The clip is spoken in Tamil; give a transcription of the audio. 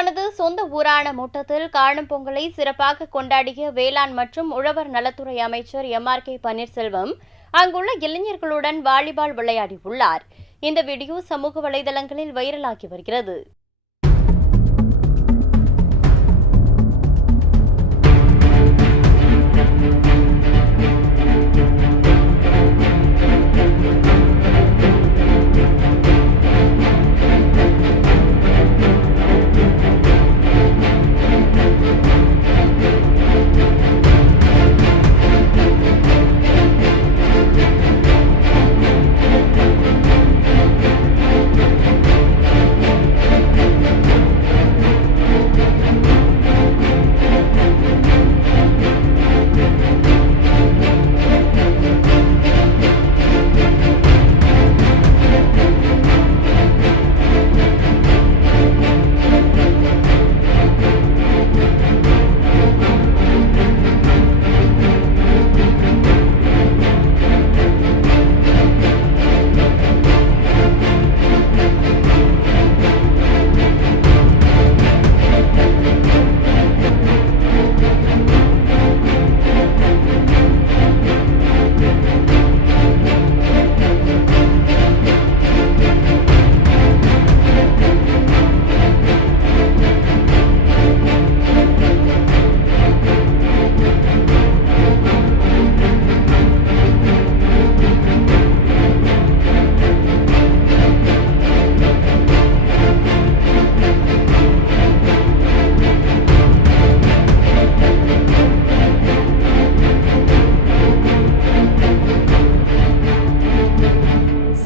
தனது சொந்த ஊரான முட்டத்தில் காணும் பொங்கலை சிறப்பாக கொண்டாடிய வேளாண் மற்றும் உழவர் நலத்துறை அமைச்சர் எம் ஆர் கே பன்னீர்செல்வம் அங்குள்ள இளைஞர்களுடன் வாலிபால் விளையாடியுள்ளார். இந்த வீடியோ சமூக வலைதளங்களில் வைரலாகி வருகிறது.